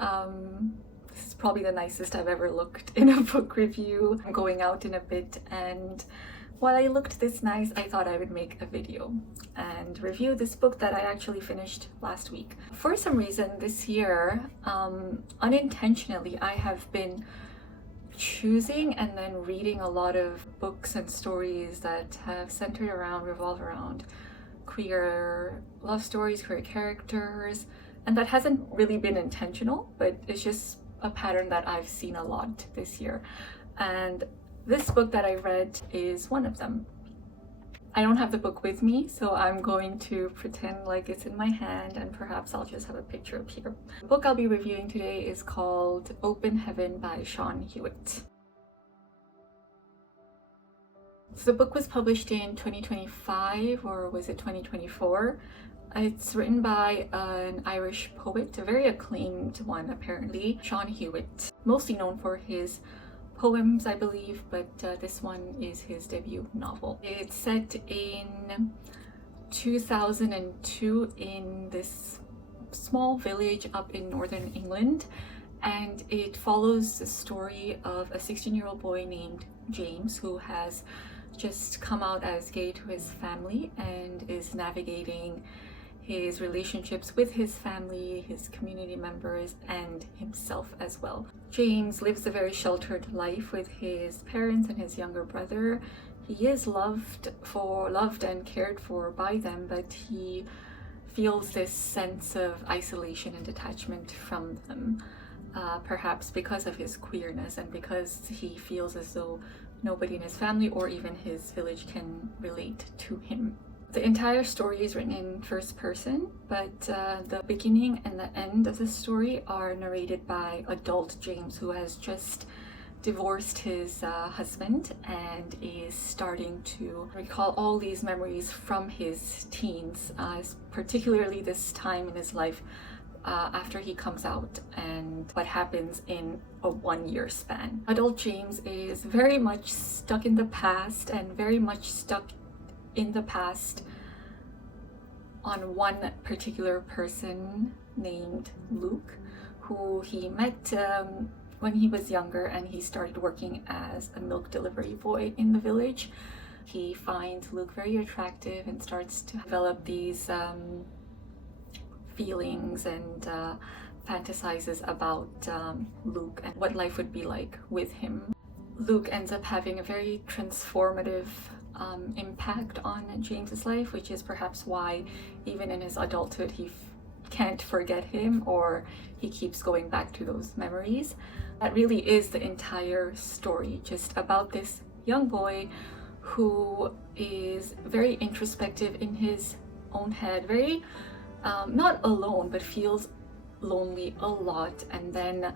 This is probably the nicest I've ever looked in a book review. I'm going out in a bit, and while I looked this nice, I thought I would make a video and review this book that I actually finished last week. For some reason this year, unintentionally, I have been choosing and then reading a lot of books and stories that have revolved around queer love stories, queer characters, and that hasn't really been intentional, but it's just a pattern that I've seen a lot this year. And this book that I read is one of them. I don't have the book with me, so I'm going to pretend like it's in my hand, and perhaps I'll just have a picture up here. The book I'll be reviewing today is called Open Heaven by Seán Hewitt. So the book was published in 2025, or was it 2024? It's written by an Irish poet, a very acclaimed one apparently, Seán Hewitt, mostly known for his poems, I believe, but this one is his debut novel. It's set in 2002 in this small village up in northern England, and it follows the story of a 16-year-old boy named James who has just come out as gay to his family and is navigating his relationships with his family, his community members, and himself as well. James lives a very sheltered life with his parents and his younger brother. He is loved and cared for by them, but he feels this sense of isolation and detachment from them, perhaps because of his queerness and because he feels as though nobody in his family or even his village can relate to him. The entire story is written in first person, but the beginning and the end of the story are narrated by adult James, who has just divorced his husband and is starting to recall all these memories from his teens, particularly this time in his life after he comes out and what happens in a 1-year span. Adult James is very much stuck in the past and very much stuck in the past on one particular person named Luke, who he met when he was younger, and he started working as a milk delivery boy in the village. He finds Luke very attractive and starts to develop these feelings and fantasizes about Luke and what life would be like with him. Luke ends up having a very transformative impact on James's life, which is perhaps why even in his adulthood he can't forget him, or he keeps going back to those memories. That really is the entire story, just about this young boy who is very introspective in his own head, very not alone, but feels lonely a lot, and then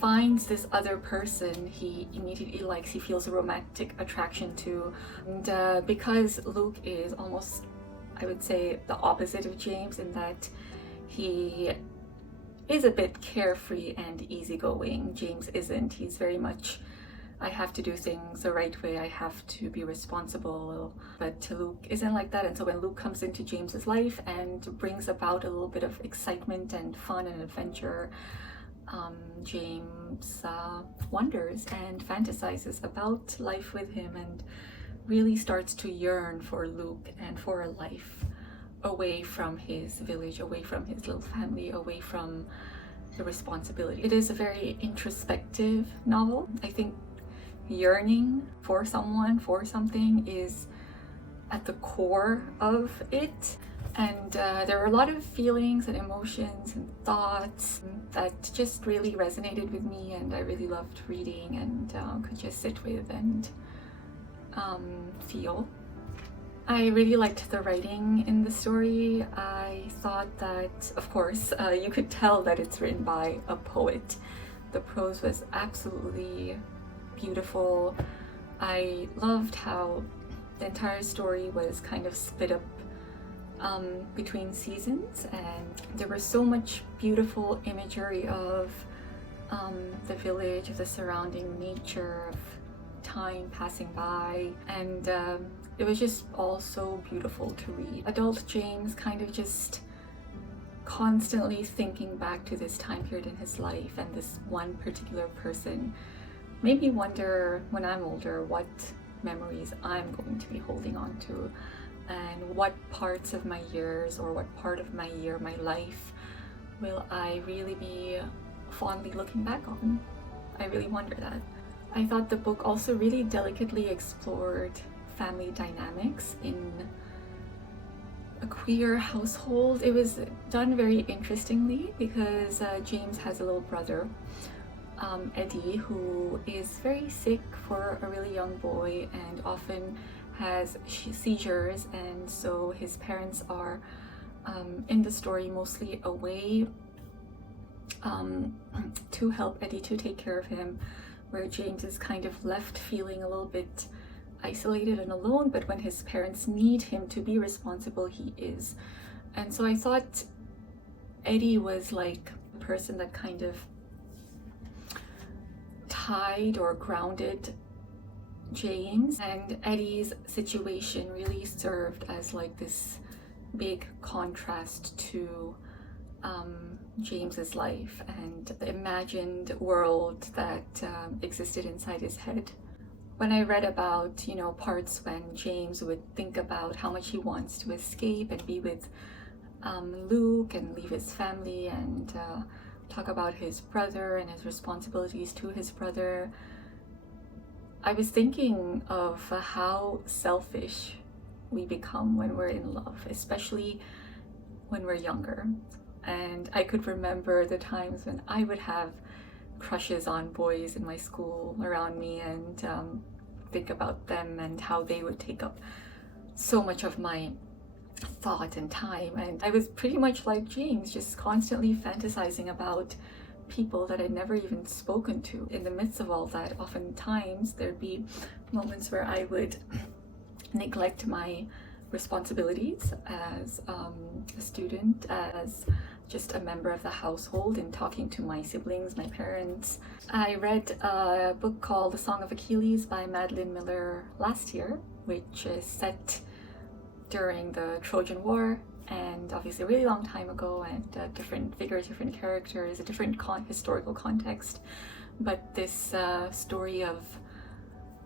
finds this other person he immediately likes, he feels a romantic attraction to. And because Luke is almost, I would say, the opposite of James in that he is a bit carefree and easygoing, James isn't. He's very much, I have to do things the right way, I have to be responsible, but Luke isn't like that. And so when Luke comes into James's life and brings about a little bit of excitement and fun and adventure, James wonders and fantasizes about life with him and really starts to yearn for Luke and for a life away from his village, away from his little family, away from the responsibility. It is a very introspective novel. I think yearning for someone, for something, is at the core of it. And there were a lot of feelings and emotions and thoughts that just really resonated with me, and I really loved reading and could just sit with and feel. I really liked the writing in the story. I thought that, of course, you could tell that it's written by a poet. The prose was absolutely beautiful. I loved how the entire story was kind of split up between seasons, and there was so much beautiful imagery of the village, of the surrounding nature, of time passing by, and it was just all so beautiful to read. Adult James kind of just constantly thinking back to this time period in his life and this one particular person made me wonder, when I'm older, what memories I'm going to be holding on to, and what parts of my years, or what part of my year, my life, will I really be fondly looking back on. I really wonder that. I thought the book also really delicately explored family dynamics in a queer household. It was done very interestingly because James has a little brother, Eddie, who is very sick for a really young boy and often has seizures, and so his parents are in the story mostly away to help Eddie, to take care of him, where James is kind of left feeling a little bit isolated and alone, but when his parents need him to be responsible, he is. And so I thought Eddie was like a person that kind of tied or grounded James, and Eddie's situation really served as like this big contrast to James's life and the imagined world that existed inside his head. When I read about, you know, parts when James would think about how much he wants to escape and be with Luke and leave his family and talk about his brother and his responsibilities to his brother, I was thinking of how selfish we become when we're in love, especially when we're younger. And I could remember the times when I would have crushes on boys in my school around me and think about them and how they would take up so much of my thought and time. And I was pretty much like James, just constantly fantasizing about people that I'd never even spoken to. In the midst of all that, oftentimes there'd be moments where I would neglect my responsibilities as a student, as just a member of the household, in talking to my siblings, my parents. I read a book called The Song of Achilles by Madeline Miller last year, which is set during the Trojan War, and obviously a really long time ago, and different figures, different characters, a different historical context. But this story of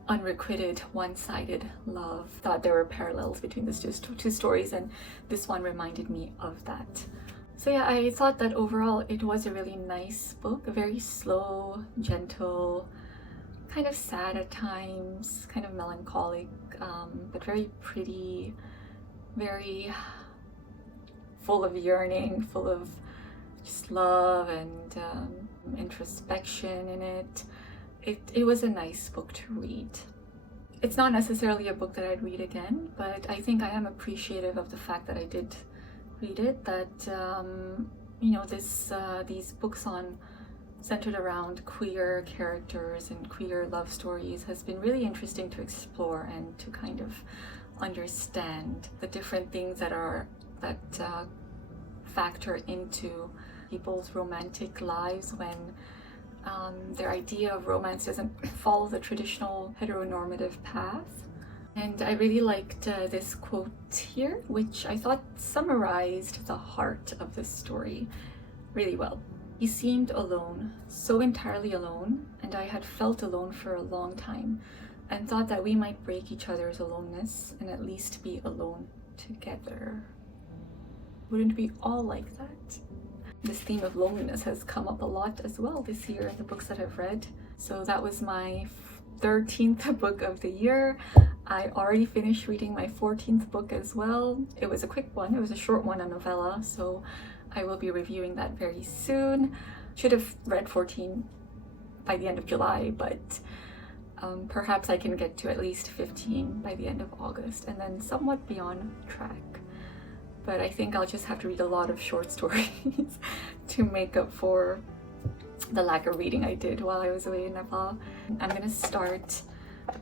unrequited, one-sided love, thought there were parallels between these two stories, and this one reminded me of that. So yeah, I thought that overall it was a really nice book, a very slow, gentle, kind of sad at times, kind of melancholic, but very pretty, very full of yearning, full of just love and introspection in it. It was a nice book to read. It's not necessarily a book that I'd read again, but I think I am appreciative of the fact that I did read it, that you know, these books centered around queer characters and queer love stories has been really interesting to explore and to kind of understand the different things that factor into people's romantic lives when their idea of romance doesn't follow the traditional heteronormative path. And I really liked this quote here, which I thought summarized the heart of this story really well. He seemed alone, so entirely alone, and I had felt alone for a long time, and thought that we might break each other's aloneness and at least be alone together. Wouldn't we all like that? This theme of loneliness has come up a lot as well this year in the books that I've read. So that was my 13th book of the year. I already finished reading my 14th book as well. It was a quick one, it was a short one, a novella, so I will be reviewing that very soon. Should have read 14 by the end of July, but perhaps I can get to at least 15 by the end of August, and then somewhat beyond track. But I think I'll just have to read a lot of short stories to make up for the lack of reading I did while I was away in Nepal. I'm gonna start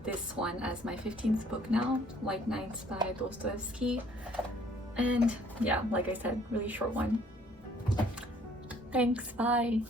this one as my 15th book now, White Nights by Dostoevsky. And yeah, like I said, really short one. Thanks, bye.